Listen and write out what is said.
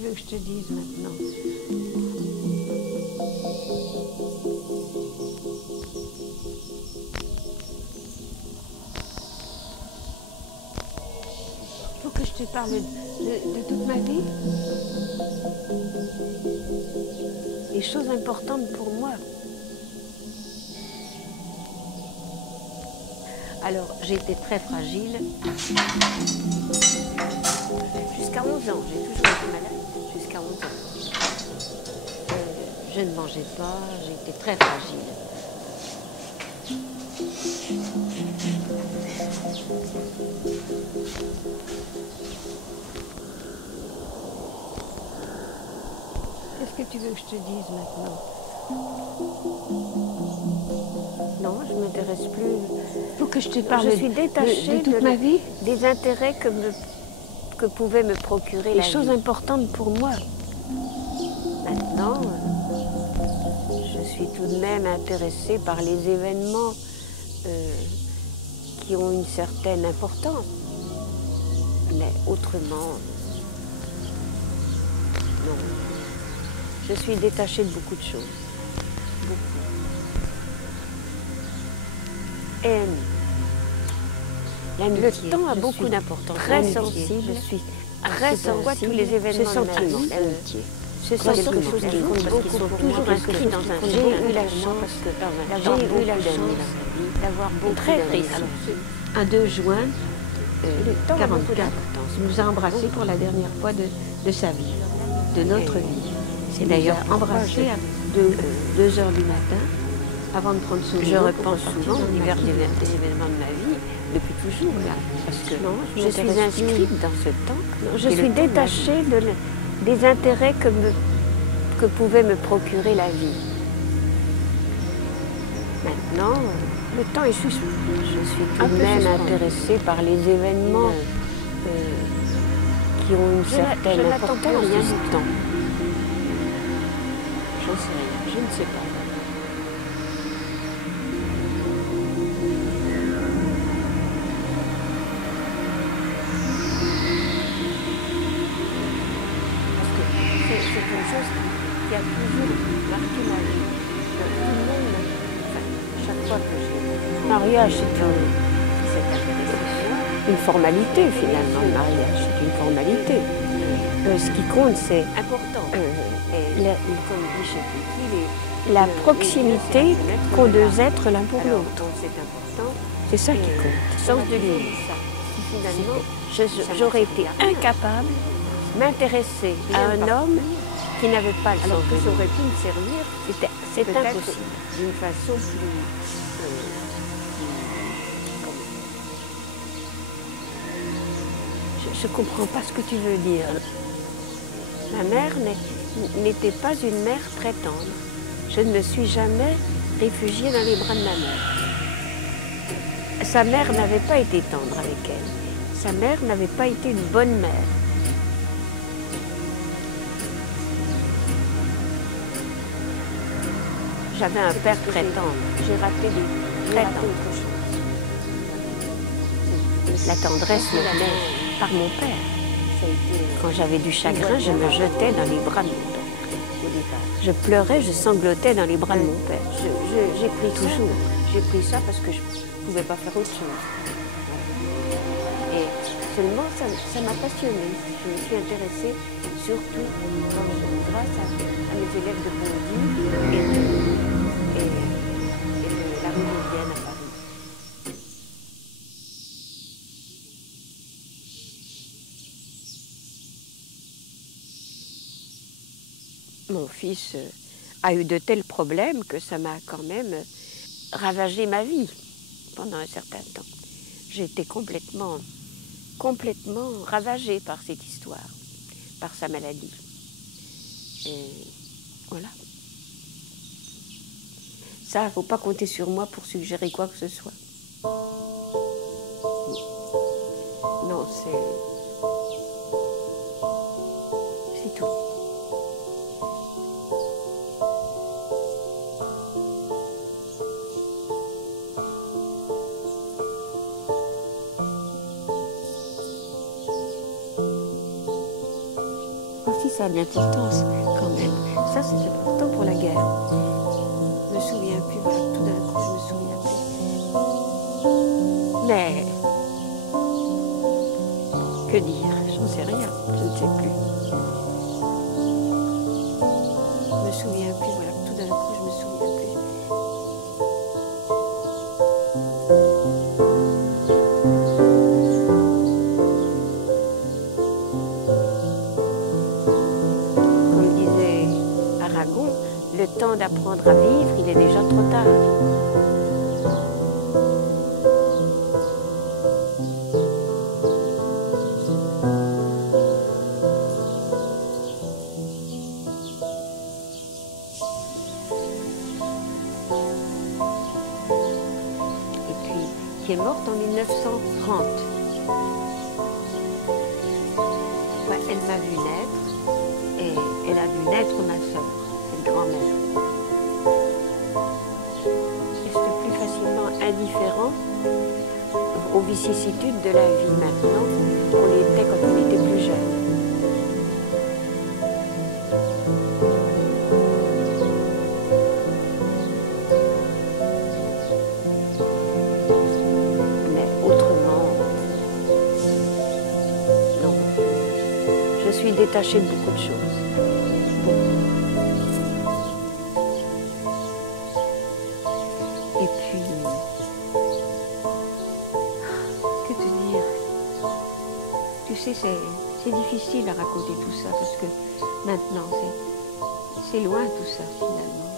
veux que je te dise maintenant? Faut que je te parle de toute ma vie? Les choses importantes pour moi. Alors, j'ai été très fragile. Jusqu'à 11 ans, j'ai toujours été malade. Jusqu'à 11 ans. Je ne mangeais pas, j'ai été très fragile. Qu'est-ce que tu veux que je te dise maintenant? Non, je ne m'intéresse plus. Faut que je te parle. Je suis détachée de toute ma vie. Des intérêts que pouvait me procurer la vie. Les choses importantes pour moi. Maintenant, je suis tout de même intéressée par les événements qui ont une certaine importance. Mais autrement, non. Je suis détachée de beaucoup de choses. Beaucoup. Le temps a beaucoup d'importance. Très sensible. Je suis très sensible. Tous les événements de ma vie. L'amitié. C'est quelque chose qui compte parce qu'ils sont toujours inscrits dans un j'ai eu la chance d'avoir beaucoup très triste. Un 2 juin 44, il nous a embrassés pour la dernière fois de sa vie, de notre vie. C'est d'ailleurs embrassé à 2 heures du matin, avant de prendre son vélo. Je repense souvent aux divers événements de ma vie, depuis toujours, là, parce que je suis inscrite dans ce temps. Je suis détachée des intérêts que pouvait me procurer la vie. Maintenant, le temps est suspendu. Je suis tout de même intéressée par les événements qui ont une certaine importance. Rien du temps. J'en sais rien, je ne sais pas. Parce que c'est une chose qui a toujours marqué ma vie. Tout le monde, enfin, chaque fois que j'ai... Mariage, c'est une formalité finalement, le mariage, c'est une formalité. Ce qui compte, c'est important. La proximité qu'ont deux êtres l'un pour l'autre. C'est ça qui compte. Sens de l'unité. Finalement, j'aurais été incapable de m'intéresser à un homme qui n'avait pas le sens que j'aurais pu me servir. C'est impossible. D'une façon plus... Je ne comprends pas ce que tu veux dire. Ma mère n'était pas une mère très tendre. Je ne me suis jamais réfugiée dans les bras de ma mère. Sa mère n'avait pas été tendre avec elle. Sa mère n'avait pas été une bonne mère. J'avais un père très tendre. J'ai raté autre chose. La tendresse me venait par mon père. Quand j'avais du chagrin, je me jetais dans les bras de mon père. Je pleurais, je sanglotais dans les bras de mon père. J'ai pris toujours. J'ai pris ça parce que je ne pouvais pas faire autre chose. Et seulement, ça m'a passionnée. Je me suis intéressée surtout grâce à mes élèves de Bondy et de la rue Vivienne à Paris. Mon fils a eu de tels problèmes que ça m'a quand même ravagé ma vie pendant un certain temps. J'ai été complètement ravagée par cette histoire, par sa maladie. Et voilà. Ça, il ne faut pas compter sur moi pour suggérer quoi que ce soit. Non, c'est tout. ça a de l'importance quand même. Ça, c'est important pour la guerre. Je me souviens plus, voilà, tout d'un coup, je me souviens plus. Mais, que dire? J'en sais rien, je ne sais plus. Je me souviens plus, voilà, tout d'un coup, je me souviens plus. Comme disait Aragon, le temps d'apprendre à vivre, il est déjà trop tard. Qui est morte en 1930. Ouais, elle m'a vu naître et elle a vu naître ma sœur, cette grand-mère. Reste plus facilement indifférent aux vicissitudes de la vie maintenant qu'on l'était quand on était plus jeune. Je suis détachée de beaucoup de choses. Et puis, que te dire? Tu sais, c'est difficile à raconter tout ça parce que maintenant, c'est loin tout ça finalement.